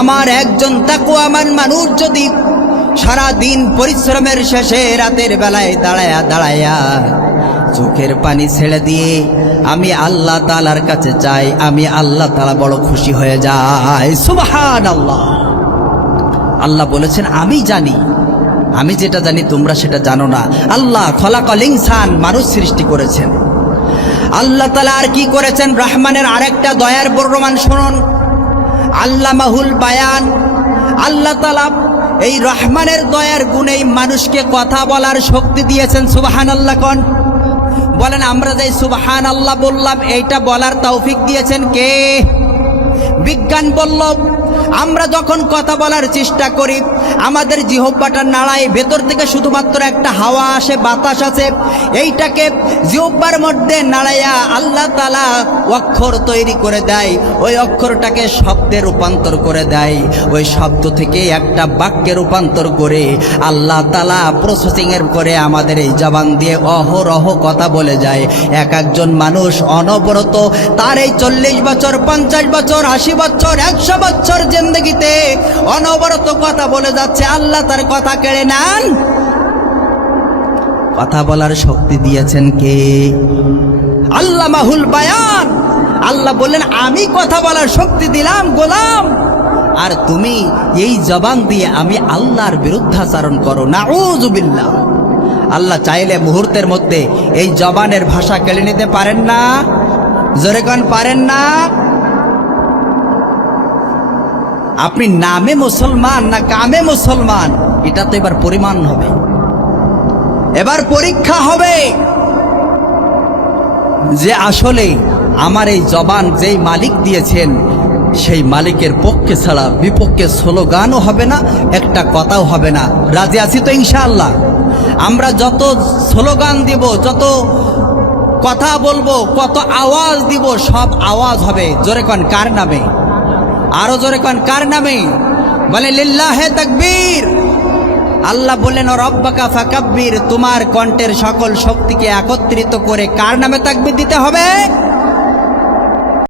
আমার একজন তাকুয়ামান মানুষ যদি সারা দিন পরিশ্রমের শেষে রাতের বেলায় দাঁড়ায়া দাঁড়ায়া চোখের পানি ছেড়ে দিয়ে আমি আল্লাহ তালার কাছে চাই, আমি আল্লাহ তালা বড় খুশি হয়ে যাই। সুবাহান আল্লাহ আল্লাহ বলেছেন, আমি জানি, আমি যেটা জানি তোমরা সেটা জানো না। আল্লাহ খলাকল ইনসান মানুষ সৃষ্টি করেছেন। আল্লাহ তালা আর কি করেছেন? রহমানের আরেকটা দয়ার বর্ণমান শুনুন। আল্লাহ মাহুল বায়ান। আল্লাহ তালা এই রহমানের দয়ার গুণেই মানুষকে কথা বলার শক্তি দিয়েছেন সুবাহান আল্লাহ কন। বলেন, আমরা যে সুবাহান আল্লাহ বললাম, এইটা বলার তৌফিক দিয়েছেন কে? বিজ্ঞান বলল আমরা যখন কথা বলার চেষ্টা করি, আমাদের জিহব্বাটা নাড়ায়, ভেতর থেকে শুধুমাত্র একটা হাওয়া আসে, বাতাস আছে এইটাকে জিহব্বার মধ্যে নাড়াইয়া আল্লাহ তালা অক্ষর তৈরি করে দেয়, ওই অক্ষরটাকে শব্দে রূপান্তর করে দেয়, ওই শব্দ থেকে একটা বাক্যে রূপান্তর করে আল্লাহ তালা প্রসেসিংয়ের করে আমাদের এই জবান দিয়ে অহরহ কথা বলে যায়। এক একজন মানুষ অনবরত তার এই চল্লিশ বছর, পঞ্চাশ বছর, আশি বছর, একশো বছর জিন্দগিতে অনবরত কথা বলে যাচ্ছে। আল্লাহ তার কথা কেড়ে নেন। কথা বলার শক্তি দিয়েছেন কে? আল্লাহ মাহুল বায়ান। আল্লাহ বললেন, আমি কথা বলার শক্তি দিলাম, গোলাম। আর তুমি এই জবান দিয়ে আমি আল্লাহর বিরুদ্ধাচারণ করো। না আল্লাহ চাইলে মুহূর্তের মধ্যে এই জবানের ভাষা কেড়ে নিতে পারেন না। জোরে পারেন না। আপনি নামে মুসলমান না কামে মুসলমান? এটা তো এবার পরিমাণ হবে। এবার পরীক্ষা হবে যে আসলে আমার এই জবান যেই মালিক দিয়েছেন, সেই মালিকের পক্ষে ছাড়া বিপক্ষে স্লোগানও হবে না, একটা কথাও হবে না। রাজি আছি তো ইনশাআল্লাহ? আমরা যত স্লোগান দিব, যত কথা বলব, কত আওয়াজ দিব, সব আওয়াজ হবে। জোরে কন, কার নামে? আরও জোরে কন, কার নামে? বলে, লিল্লাহে তাকবীর। আল্লাহ বললেন রব্বাকা ফাকাব্বির, তোমার কণ্ঠের সকল শক্তিকে একত্রিত করে কার নামে তাকবির দিতে হবে?